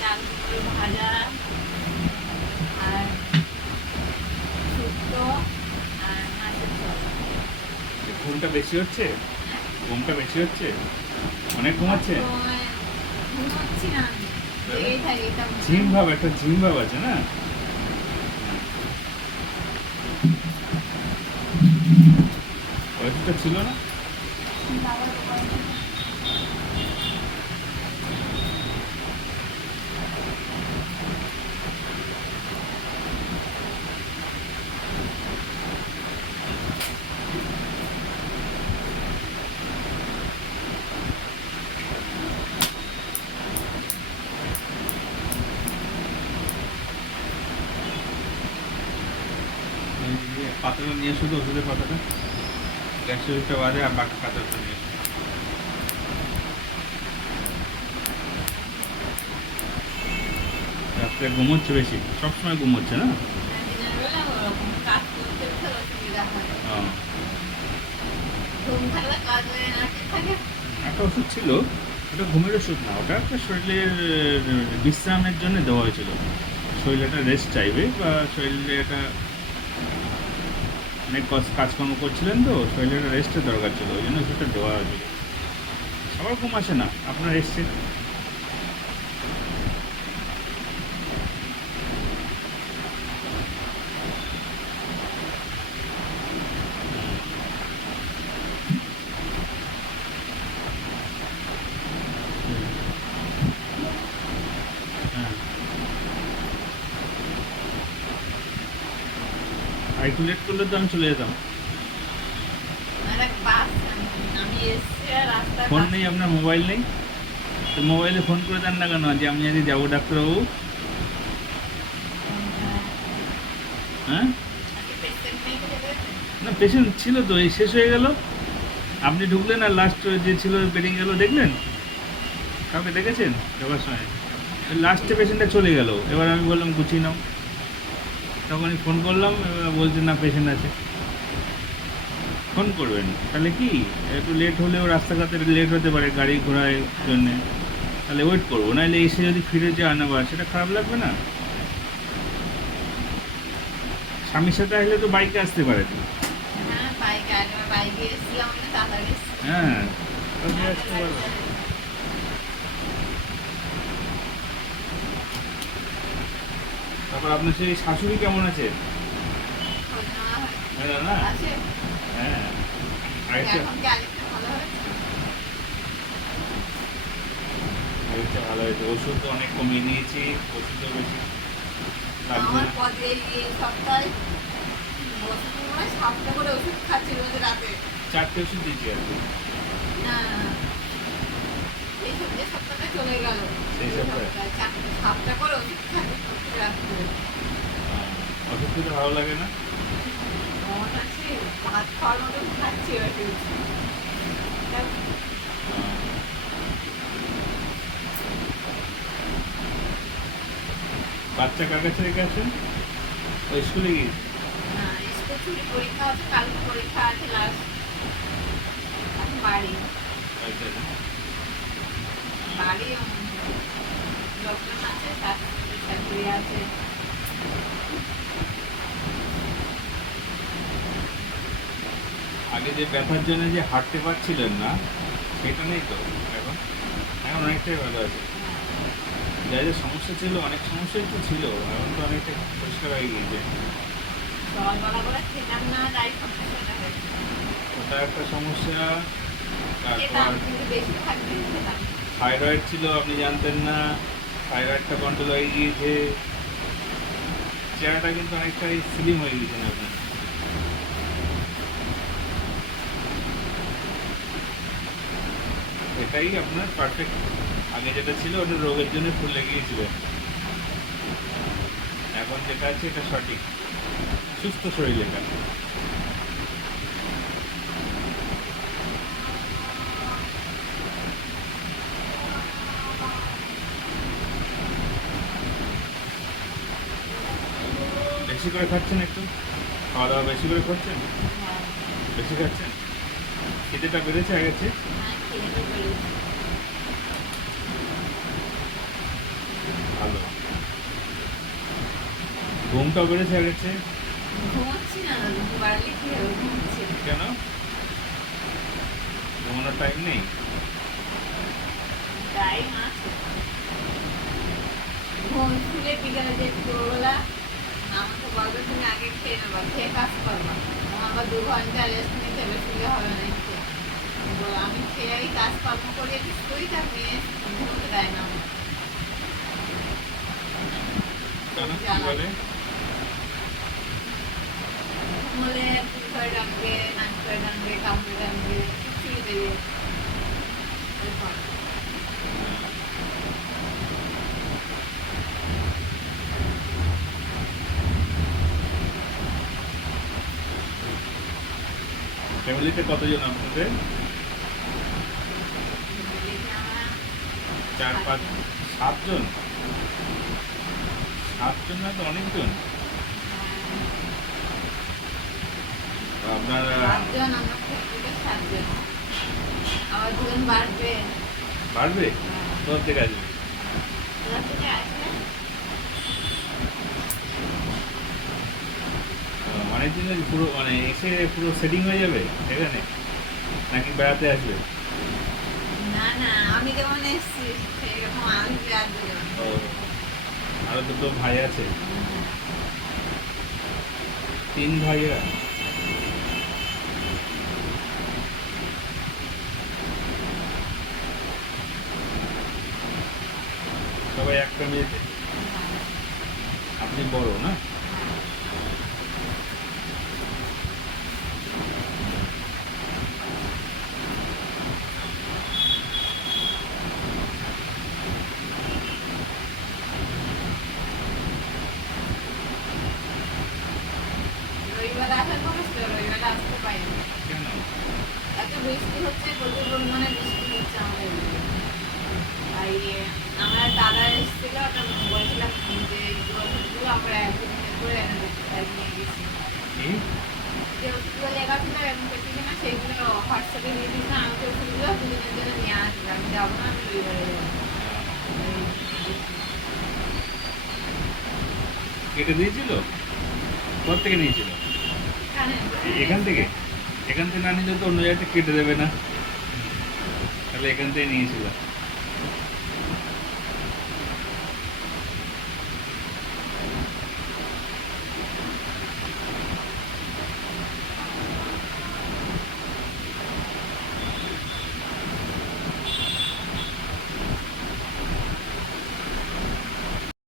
চাল কুমড়ো ভাজা আর শুক্তো আর মাছের ঝোল। ঘুমটা বেশি হচ্ছে? ঘুমটা বেশি হচ্ছে? অনেক ঘুমাচ্ছে? ঘুমাচ্ছি না, জেগেই থাকি। ঝিম ভাব, একটা ঝিম ভাব আছে না? ওষুধটা ছিল না? পাতাটা নিয়ে এসো তো, ওষুধের পাতাটা, গ্যাসের ওষুধটা বাদে আর বাকি পাতাটা নিয়ে এসো। রাত্রে ঘুমোচ্ছে বেশি? সবসময় ঘুমোচ্ছে না? দিনের বেলা ওরকম কাজ করতে উঠে অসুবিধা হয়। ঘুম থাকলে কাজ হয়ে না থাকে। একটা ওষুধ ছিল, ওটা ঘুমের ওষুধ না, ওটা একটা শরীরের বিশ্রামের জন্য দেওয়া হয়েছিল। শরীর একটা রেস্ট চাইবে, বা শরীরে একটা অনেক কাজকর্ম করছিলেন, তো শরীরে একটা রেস্টের দরকার ছিল, ওই জন্য ওষুধটা দেওয়া হয়েছিল। সবার ঘুম আসে না, আপনার এসছে। হ্যাঁ, আর একটু লেট করলে তো আমি চলে যেতাম। আর এক বাস আমি এসছি আর রাস্তায় ফোন নেই আপনার? মোবাইল নেই? তো মোবাইলে ফোন করে দেন না কেন যে আমি আজ যাবো ডাক্তারবাবু? হ্যাঁ, না পেশেন্ট ছিল তো, এই শেষ হয়ে গেল, আপনি ঢুকলেন আর লাস্ট যে ছিল বেরিয়ে গেল, দেখলেন? কাউকে দেখেছেন যাওয়ার সময়? লাস্টে পেশেন্টটা চলে গেল, এবার আমি বললাম গুছিয়ে নাও, তখনই ফোন করলাম, এবার বলছেন না পেশেন্ট আছে। ফোন করবেন, তাহলে কি একটু লেট হলেও রাস্তাঘাটে লেট হতে পারে গাড়ি ঘোড়ার জন্যে, তাহলে ওয়েট করবো, নাহলে এসে যদি ফিরে যায় আবার সেটা খারাপ লাগবে না? স্বামীর সাথে আসলে তো বাইকে আসতে পারে তো। হ্যাঁ, বাইকে এসেছিলাম না, তাড়াতাড়ি এসেছি। হ্যাঁ, তবে আসতে পারবে। তারপর আপনার সেই শাশুড়ি কেমন আছে? ভালো না? আছে। হ্যাঁ, আরেকটা এখন কি আরেকটা ভালো হয়েছে? আরেকটা ভালো হয়েছে, ওষুধ তো অনেক কমিয়ে নিয়েছি, ওষুধও বেশি লাগবে আমার না। পদে এই সপ্তাহে ওষুধ মনে হয় 7টা করে ওষুধ খাচ্ছি রোজ রাতে। 4টে ওষুধ দিয়েছি আর কি। না, এই সপ্তাহটা চলে গেল। সেই সপ্তাহে? 7টা করে ওষুধ খাচ্ছি প্রত্যেক রাত্রে। ওষুধ খেতে ভালো লাগে না? মন আছে, ভাত খাওয়ার মতো খাচ্ছি ওষুধ। বাচ্চা কার কাছে রেখে আসেন? ওই স্কুলে গিয়ে? না, স্কুল ছুটি, পরীক্ষা আছে, কালকে পরীক্ষা আছে লাস্ট। এখন বাড়ি আচ্ছা, বাড়ি লোকজন আছে, শাশুড়ি আছে। আগে যে ব্যথার জন্য যে হাঁটতে পারছিলেন না, সেটা নেই তো এখন? এখন অনেকটাই ভালো আছে। যা যা সমস্যা ছিল, অনেক সমস্যাই তো ছিল, এখন তো অনেকটা পরিষ্কার হয়ে গিয়েছে। সকালবেলা করে খেতাম না, তাই সমস্যাটা হয়েছে। ওটা একটা সমস্যা। খেতাম তারপর কিন্তু বেশিরভাগ দিন খেতাম। থাইরয়েড ছিল, আপনি জানতেন না, থাইরয়েডটা কন্ট্রোল হয়ে গিয়েছে। চেহারাটা কিন্তু অনেকটাই স্লিম হয়ে গিয়েছেন আপনি। এটাই আপনার পারফেক্ট। আগে যেটা ছিল ওটা রোগের জন্য ফুলে গিয়েছিল, এখন যেটা আছে এটা সঠিক, সুস্থ শরীর এটা। বেশি করে খাচ্ছেন একটু, খাওয়া দাওয়া বেশি করে করছেন, হ্যাঁ, বেশি খাচ্ছেন, খিদেটা বেড়েছে আগের চেয়ে? হ্যাঁ, খেয়ে তো বেরোচ্ছি। ঘুমটাও বেড়েছে আগের চেয়ে। ঘুমাচ্ছি না, ঘুম বাড়লে কি হবে, ঘুমাচ্ছি না। কেন? ঘুমানোর টাইম নেই? টাইম আছে, ঘুম খুলে বিকালে যে দুপুরবেলা আমাকে বলবে তুমি আগে খেয়ে নেবা, খেয়ে কাজ করবা, আবার 2 ঘন্টা রেস্ট নিতে হবে, শুলে হবে না একটু। তো আমি খেয়েই কাজকর্ম করে একটু শুই, তার মেয়ে ঘুমোতে দেয় না আমাকে। কেন? কি বলে? ঘুমোলে চুল করে টানবে, নাক করে টানবে, কামড়ে টানবে, কিছুই দেবে এরকম। ফ্যামিলিতে কতজন আপনাদের? দেখে আমার 4, 5, 7 জন? 7 জন না তো অনেকজন। আপনার 7 জন, আমার ফ্যামিলিতে 7 জন, আবার 2 জন বাড়বে। বাড়বে? কোথা থেকে আসবে? ওরা থেকে আসবে অনেক দিনের পুরো মানে এসে পুরো সেটিং হয়ে যাবে এখানে, নাকি বেড়াতে আসবে? না না, আমি যেমন এসছি সেরকম আসবে আর 2 জন। ও, আরো দুটো ভাই আছে, 3 ভাইয়েরা। সবাই একটা মেয়েতে, আপনি বড় না? রবিবার আসার কথা ছিল, রবিবার আসতে পারিনি। কেন? এত বৃষ্টি হচ্ছে, প্রচুর পরিমাণে বৃষ্টি হচ্ছে আমাদের এদিকে। আর আমার দাদা এসেছিল, ওটা বলেছিলাম যে ওষুধগুলো আমরা একদিনের করে এনে নিয়ে গেছি। কি? যে ওষুধগুলো লেখা ছিল এবং পেটিকে না, সেইগুলো হোয়াটসঅ্যাপে দিয়ে দিয়েছিলাম, আমি তো ওষুধগুলো 2 দিনের জন্য নিয়ে আসলাম, যাবো না, আমি রবিবারে যাবো। কেটে দিয়েছিল? কোথা থেকে নিয়েছিল? এখানে এখান থেকে? এখান থেকে না নিলে তো অন্য জায়গাটা কেটে দেবে না, তাহলে এখান থেকে নিয়েছিল।